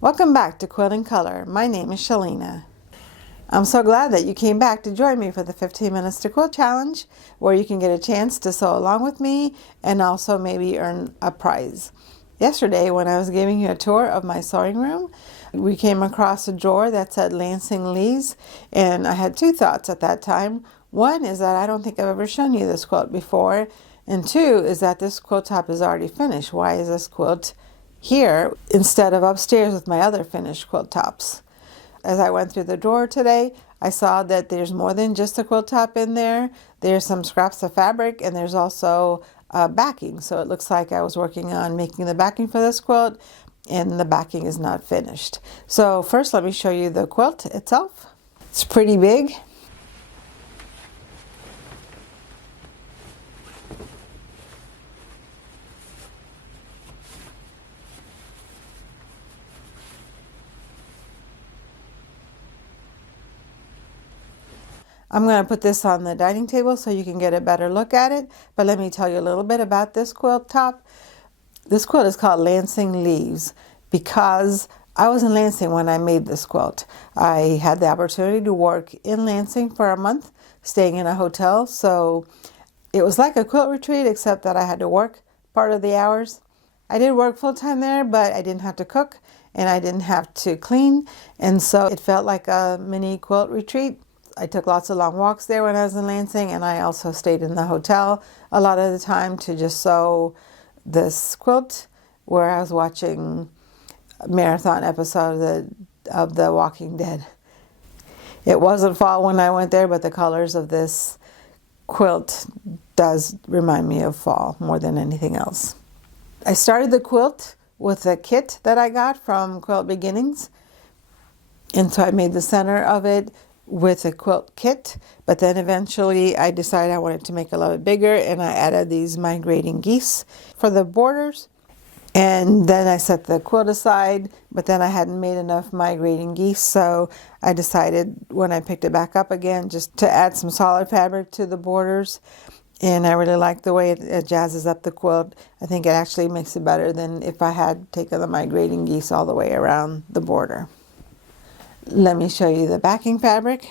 Welcome back to Quilt in Color. My name is Shalina. I'm so glad that you came back to join me for the 15 Minutes to Quilt Challenge, where you can get a chance to sew along with me and also maybe earn a prize. Yesterday, when I was giving you a tour of my sewing room, we came across a drawer that said Lansing Leaves, and I had two thoughts at that time. One is that I don't think I've ever shown you this quilt before, and two is that this quilt top is already finished. Why is this quilt here instead of upstairs with my other finished quilt tops? As I went through the drawer today, I saw that there's more than just a quilt top in there. There's some scraps of fabric, and there's also backing. So it looks like I was working on making the backing for this quilt, and the backing is not finished. So first, let me show you the quilt itself. It's pretty big. I'm going to put this on the dining table so you can get a better look at it. But let me tell you a little bit about this quilt top. This quilt is called Lansing Leaves because I was in Lansing when I made this quilt. I had the opportunity to work in Lansing for a month, staying in a hotel. So it was like a quilt retreat, except that I had to work part of the hours. I did work full-time there, but I didn't have to cook and I didn't have to clean. And so it felt like a mini quilt retreat. I took lots of long walks there when I was in Lansing, and I also stayed in the hotel a lot of the time to just sew this quilt, where I was watching a marathon episode of The Walking Dead. It wasn't fall when I went there, but the colors of this quilt does remind me of fall more than anything else. I started the quilt with a kit that I got from Quilt Beginnings, and so I made the center of it with a quilt kit, but then eventually I decided I wanted to make it a little bit bigger, and I added these migrating geese for the borders. And then I set the quilt aside, but then I hadn't made enough migrating geese, so I decided when I picked it back up again just to add some solid fabric to the borders. And I really like the way it jazzes up the quilt. I think it actually makes it better than if I had taken the migrating geese all the way around the border. Let me show you the backing fabric.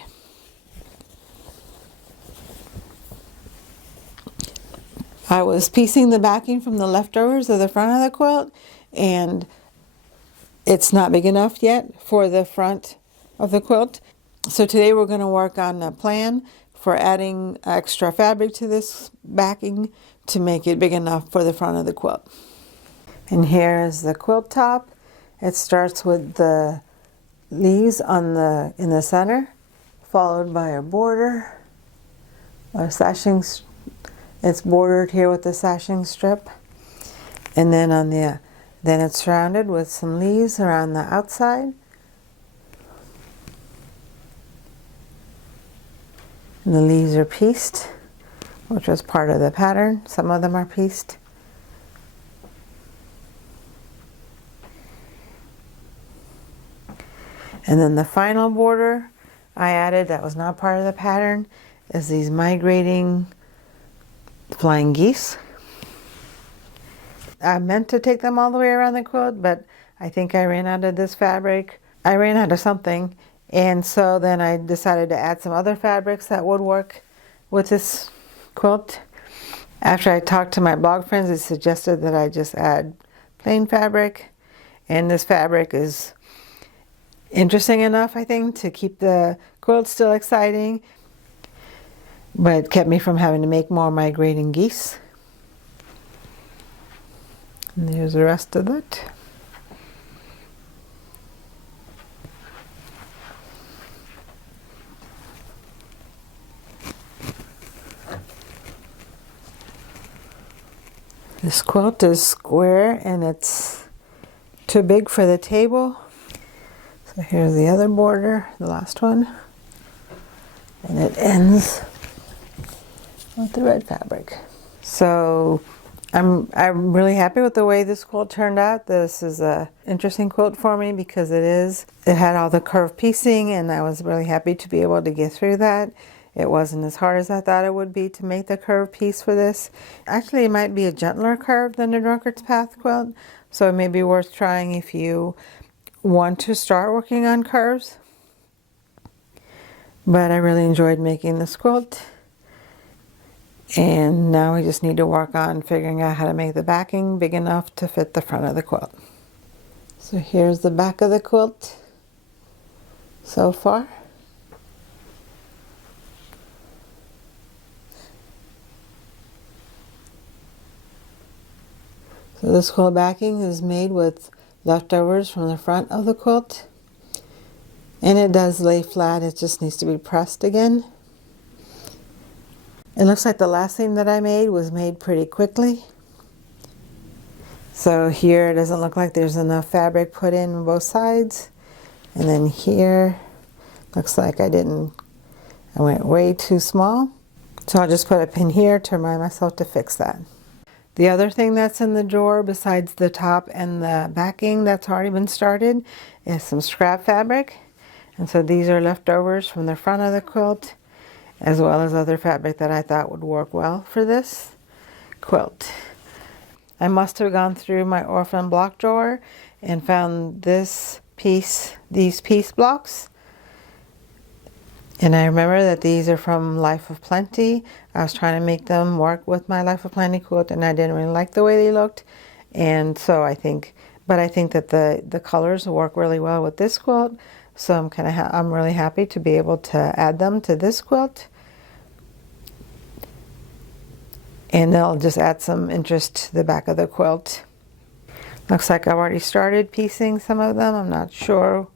I was piecing the backing from the leftovers of the front of the quilt, and it's not big enough yet for the front of the quilt. So today we're going to work on a plan for adding extra fabric to this backing to make it big enough for the front of the quilt. And here is the quilt top. It starts with the leaves in the center, followed by a border, a sashing. It's bordered here with the sashing strip, and then then it's surrounded with some leaves around the outside. And the leaves are pieced, which was part of the pattern. Some of them are pieced. And then the final border I added that was not part of the pattern is these migrating flying geese. I meant to take them all the way around the quilt, but I think I ran out of this fabric. I ran out of something, and so then I decided to add some other fabrics that would work with this quilt. After I talked to my blog friends, they suggested that I just add plain fabric, and this fabric is interesting enough, I think, to keep the quilt still exciting, but it kept me from having to make more migrating geese. And there's the rest of it. This quilt is square and it's too big for the table. So here's the other border, the last one, and it ends with the red fabric. So I'm really happy with the way this quilt turned out. This is a interesting quilt for me because it had all the curved piecing, and I was really happy to be able to get through that. It wasn't as hard as I thought it would be to make the curved piece for this. Actually, it might be a gentler curve than the Drunkard's Path quilt, so it may be worth trying if you want to start working on curves, but I really enjoyed making this quilt. And now we just need to work on figuring out how to make the backing big enough to fit the front of the quilt. So here's the back of the quilt so far. So this quilt backing is made with leftovers from the front of the quilt. And it does lay flat, it just needs to be pressed again. It looks like the last thing that I made was made pretty quickly. So here it doesn't look like there's enough fabric put in on both sides. And then here, looks like I went way too small. So I'll just put a pin here to remind myself to fix that. The other thing that's in the drawer besides the top and the backing that's already been started is some scrap fabric. And so these are leftovers from the front of the quilt, as well as other fabric that I thought would work well for this quilt. I must have gone through my orphan block drawer and found these piece blocks. And I remember that these are from Life of Plenty. I was trying to make them work with my Life of Plenty quilt, and I didn't really like the way they looked. And so I think that the colors work really well with this quilt. So I'm really happy to be able to add them to this quilt. And they'll just add some interest to the back of the quilt. Looks like I've already started piecing some of them. I'm not sure.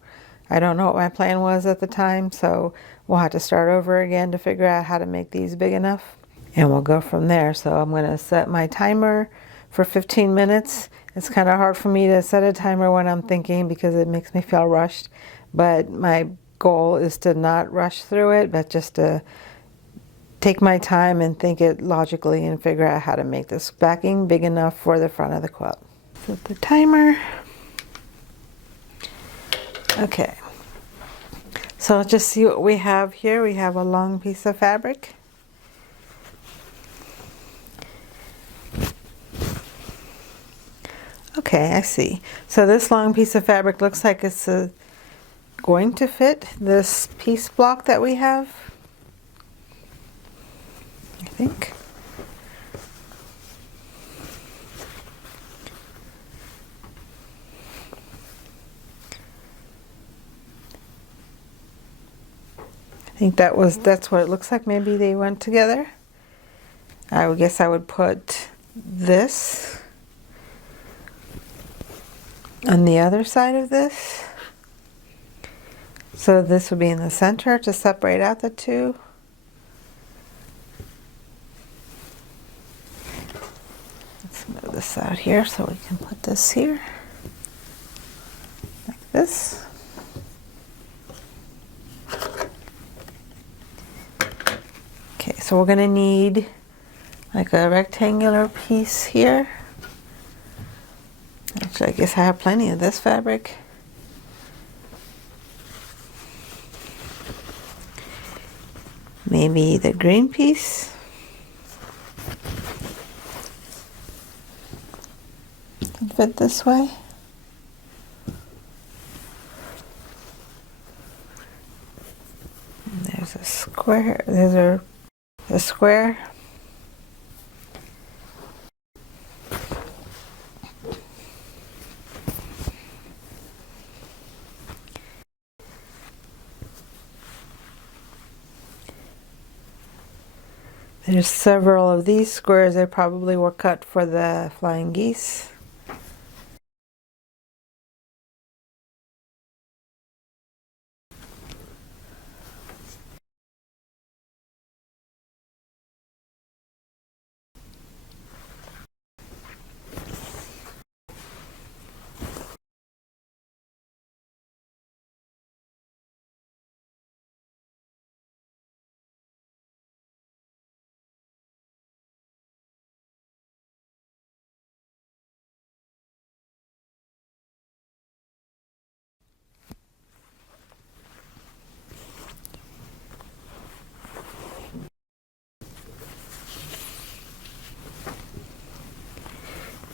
I don't know what my plan was at the time, so we'll have to start over again to figure out how to make these big enough. And we'll go from there. So I'm going to set my timer for 15 minutes. It's kind of hard for me to set a timer when I'm thinking because it makes me feel rushed. But my goal is to not rush through it, but just to take my time and think it logically and figure out how to make this backing big enough for the front of the quilt. Set the timer. Okay. So let's just see what we have here. We have a long piece of fabric. Okay, I see. So this long piece of fabric looks like it's going to fit this piece block that we have, I think. I think that's what it looks like. Maybe they went together. I would guess I would put this on the other side of this. So this would be in the center to separate out the two. Let's move this out here so we can put this here, like this. Okay, so we're gonna need like a rectangular piece here. Actually, I guess I have plenty of this fabric. Maybe the green piece. Can fit this way. And there's a square. There's a square. There's several of these squares. They probably were cut for the flying geese.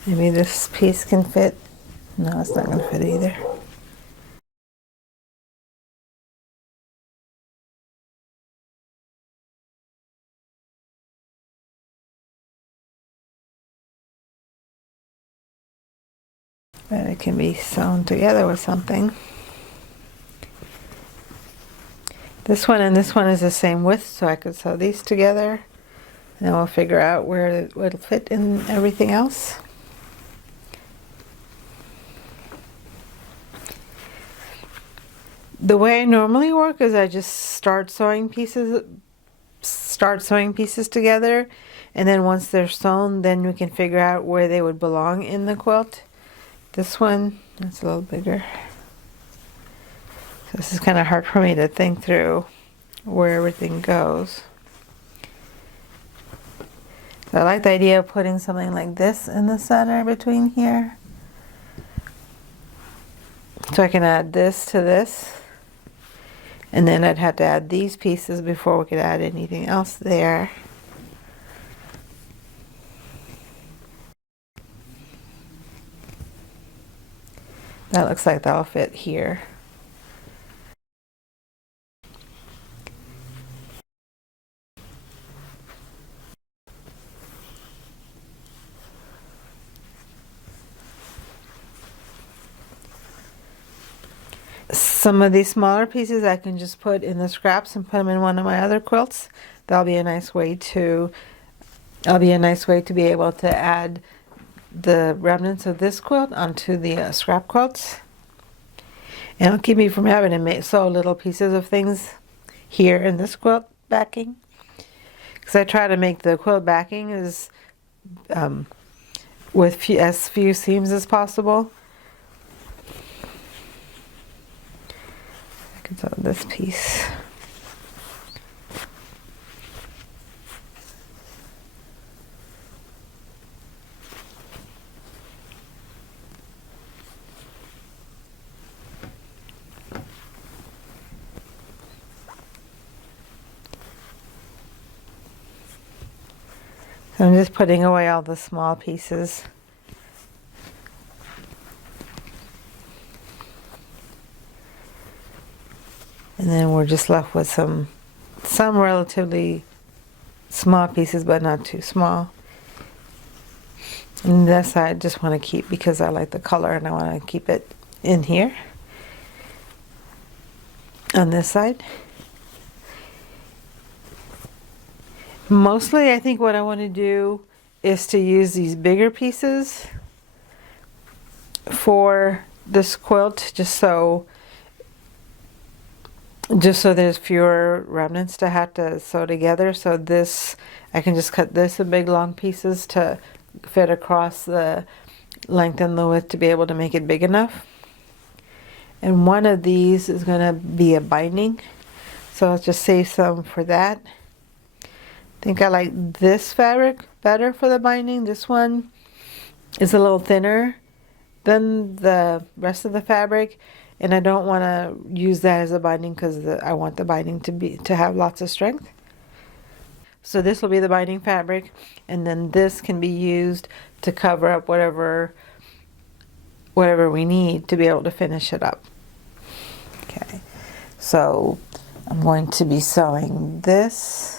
Maybe this piece can fit. No, it's not going to fit either. But it can be sewn together with something. This one and this one is the same width, so I could sew these together. And then we'll figure out where it will fit in everything else. The way I normally work is I just start sewing pieces together, and then once they're sewn, then we can figure out where they would belong in the quilt. This one, that's a little bigger. So this is kind of hard for me to think through where everything goes. So I like the idea of putting something like this in the center between here. So I can add this to this. And then I'd have to add these pieces before we could add anything else there. That looks like that'll fit here. Some of these smaller pieces I can just put in the scraps and put them in one of my other quilts. That'll be a nice way to be able to add the remnants of this quilt onto the scrap quilts. And it'll keep me from having to sew little pieces of things here in this quilt backing. Because I try to make the quilt backing as with as few seams as possible. I can sew this piece. So I'm just putting away all the small pieces. And then we're just left with some relatively small pieces, but not too small. And this I just want to keep because I like the color and I want to keep it in here. On this side. Mostly I think what I want to do is to use these bigger pieces for this quilt just so there's fewer remnants to have to sew together. So this, I can just cut this in big long pieces to fit across the length and the width to be able to make it big enough. And one of these is going to be a binding. So I'll just save some for that. I think I like this fabric better for the binding. This one is a little thinner than the rest of the fabric. And I don't want to use that as a binding because I want the binding to have lots of strength. So this will be the binding fabric, and then this can be used to cover up whatever we need to be able to finish it up. Okay, so I'm going to be sewing this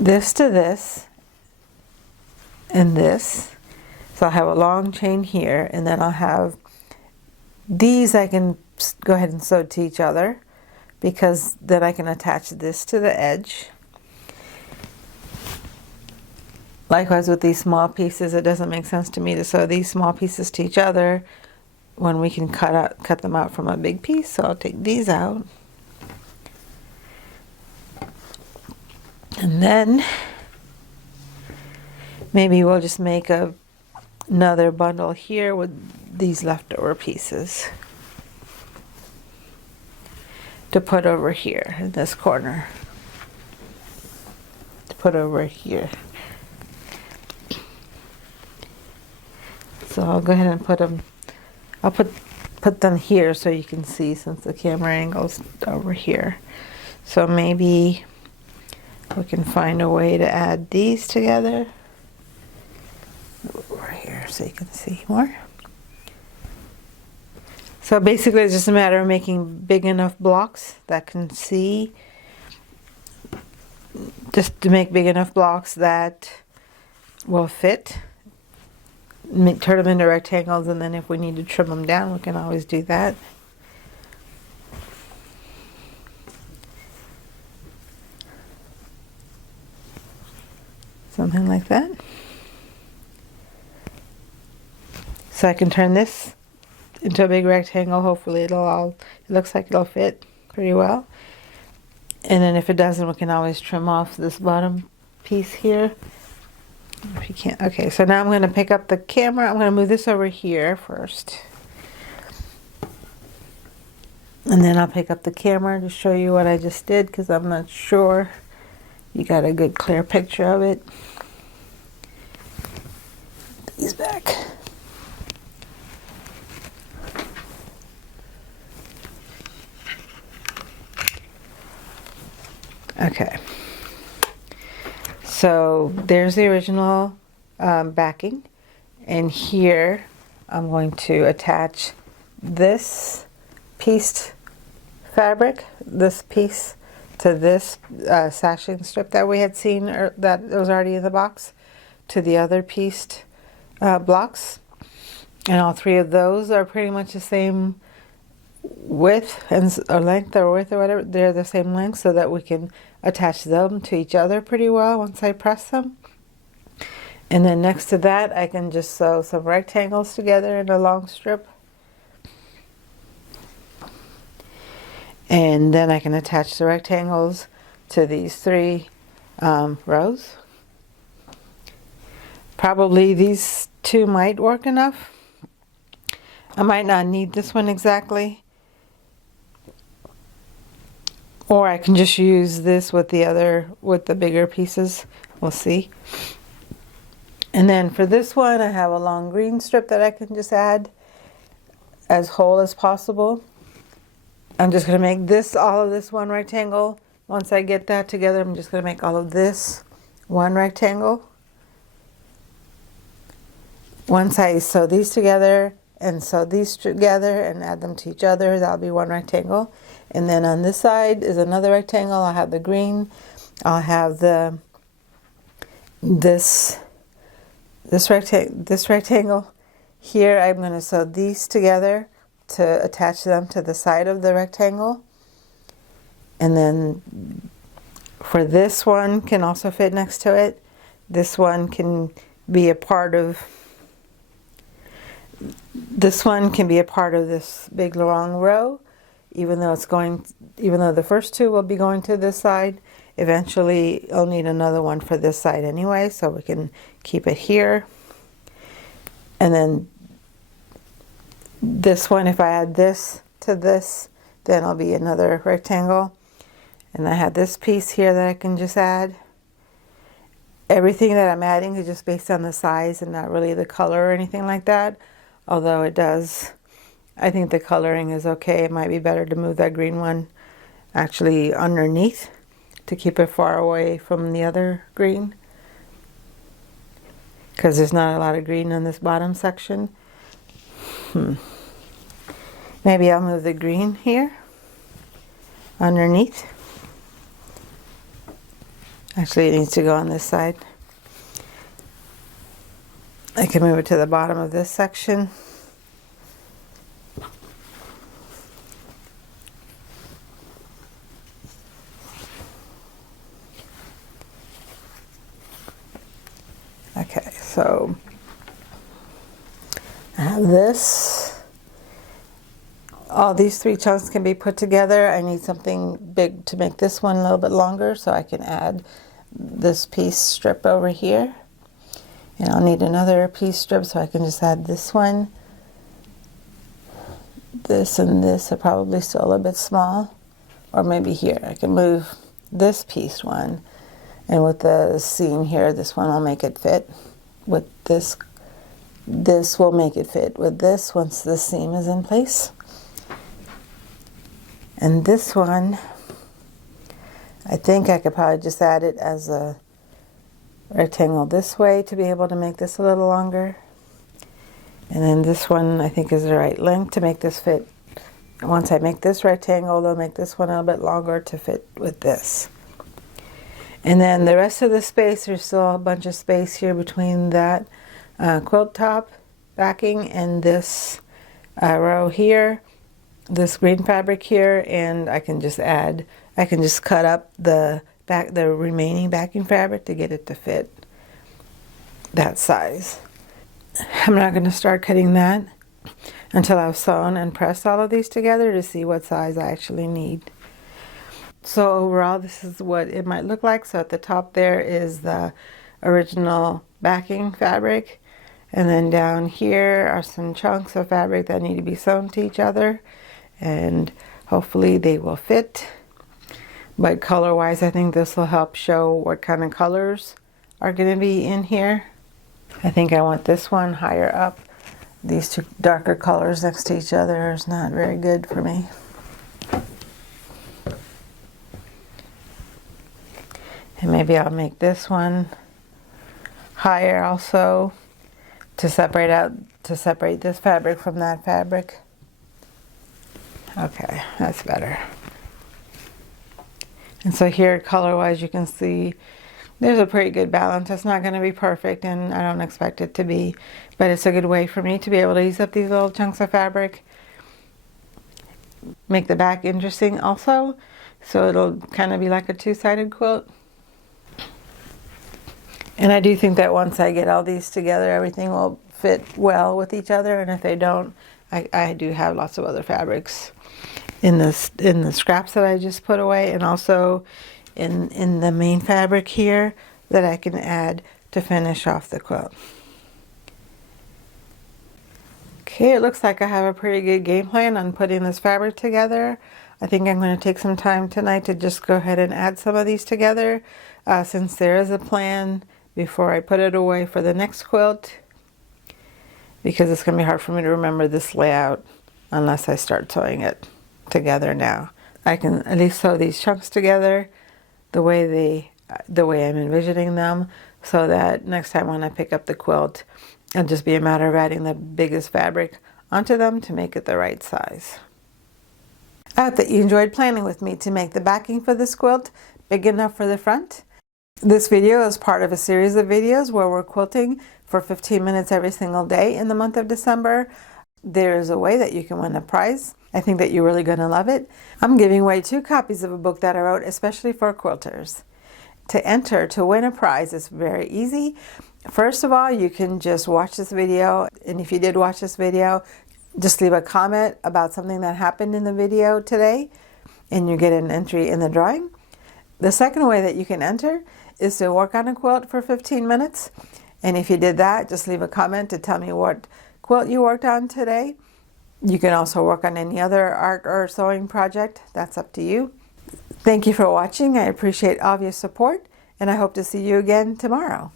to this, and this. So I'll have a long chain here, and then I'll have these I can go ahead and sew to each other because then I can attach this to the edge. Likewise with these small pieces, it doesn't make sense to me to sew these small pieces to each other when we can cut them out from a big piece. So I'll take these out. And then maybe we'll just make another bundle here with these leftover pieces to put over here in this corner. To put over here. So I'll go ahead and put them. I'll put them here so you can see since the camera angle's over here. So maybe we can find a way to add these together. Over here so you can see more. So basically it's just a matter of making big enough blocks that can see, just to make big enough blocks that will fit turn them into rectangles, and then if we need to trim them down, we can always do that. Something like that. So I can turn this into a big rectangle. Hopefully it looks like it'll fit pretty well. And then if it doesn't, we can always trim off this bottom piece here. If you can't, okay, so now I'm going to pick up the camera. I'm going to move this over here first. And then I'll pick up the camera to show you what I just did, because I'm not sure you got a good clear picture of it. Put these back. Okay. So there's the original backing, and here I'm going to attach this pieced fabric, this piece, to this sashing strip that we had seen, or that was already in the box, to the other pieced blocks. And all three of those are pretty much the same width or length or width or whatever. They're the same length, so that we can attach them to each other pretty well once I press them. And then next to that, I can just sew some rectangles together in a long strip. And then I can attach the rectangles to these three rows. Probably these two might work enough. I might not need this one exactly. Or I can just use this with the bigger pieces. We'll see. And then for this one, I have a long green strip that I can just add as whole as possible. I'm just going to make all of this one rectangle. Once I get that together, I'm just going to make all of this one rectangle. Once I sew these together and sew these together and add them to each other, that'll be one rectangle. And then on this side is another rectangle. I'll have the green. I'll have this rectangle. Here I'm going to sew these together to attach them to the side of the rectangle. And then for this one can also fit next to it. This one can be a part of this big long row. Even though the first two will be going to this side, eventually I'll need another one for this side anyway, so we can keep it here. And then this one, if I add this to this, then it'll be another rectangle. And I have this piece here that I can just add. Everything that I'm adding is just based on the size and not really the color or anything like that, although it does. I think the coloring is okay. It might be better to move that green one actually underneath to keep it far away from the other green, because there's not a lot of green in this bottom section. Maybe I'll move the green here underneath. Actually, it needs to go on this side. I can move it to the bottom of this section. Okay, so I have this. All these three chunks can be put together. I need something big to make this one a little bit longer, so I can add this piece strip over here. And I'll need another piece strip, so I can just add this one. This and this are probably still a little bit small. Or maybe here. I can move this piece one. And with the seam here, this one will make it fit. With this will make it fit with this once the seam is in place. And this one, I think I could probably just add it as a rectangle this way to be able to make this a little longer. And then this one I think is the right length to make this fit. Once I make this rectangle, they'll make this one a little bit longer to fit with this. And then the rest of the space, there's still a bunch of space here between that quilt top backing and this row here, this green fabric here, and I can just cut up the remaining backing fabric to get it to fit that size. I'm not going to start cutting that until I've sewn and pressed all of these together to see what size I actually need. So overall, this is what it might look like. So at the top there is the original backing fabric, and then down here are some chunks of fabric that need to be sewn to each other, and hopefully they will fit. But color wise, I think this will help show what kind of colors are going to be in here. I think I want this one higher up. These two darker colors next to each other is not very good for me. And maybe I'll make this one higher also to separate this fabric from that fabric. Okay, that's better. And so here, color-wise, you can see there's a pretty good balance. It's not going to be perfect, and I don't expect it to be, but it's a good way for me to be able to use up these little chunks of fabric. Make the back interesting also, so it'll kind of be like a two-sided quilt. And I do think that once I get all these together, everything will fit well with each other, and if they don't, I do have lots of other fabrics in the scraps that I just put away, and also in the main fabric here that I can add to finish off the quilt. Okay, it looks like I have a pretty good game plan on putting this fabric together. I think I'm going to take some time tonight to just go ahead and add some of these together, since there is a plan before I put it away for the next quilt, because it's going to be hard for me to remember this layout unless I start sewing it together now. I can at least sew these chunks together the way I'm envisioning them, so that next time when I pick up the quilt, it'll just be a matter of adding the biggest fabric onto them to make it the right size. I hope that you enjoyed planning with me to make the backing for this quilt big enough for the front. This video is part of a series of videos where we're quilting for 15 minutes every single day in the month of December. There's a way that you can win a prize. I think that you're really going to love it. I'm giving away 2 copies of a book that I wrote especially for quilters. To enter to win a prize is very easy. First of all, you can just watch this video, and if you did watch this video, just leave a comment about something that happened in the video today, and you get an entry in the drawing. The second way that you can enter is to work on a quilt for 15 minutes, and if you did that, just leave a comment to tell me what quilt you worked on today. You can also work on any other art or sewing project. That's up to you. Thank you for watching. I appreciate all of your support, and I hope to see you again tomorrow.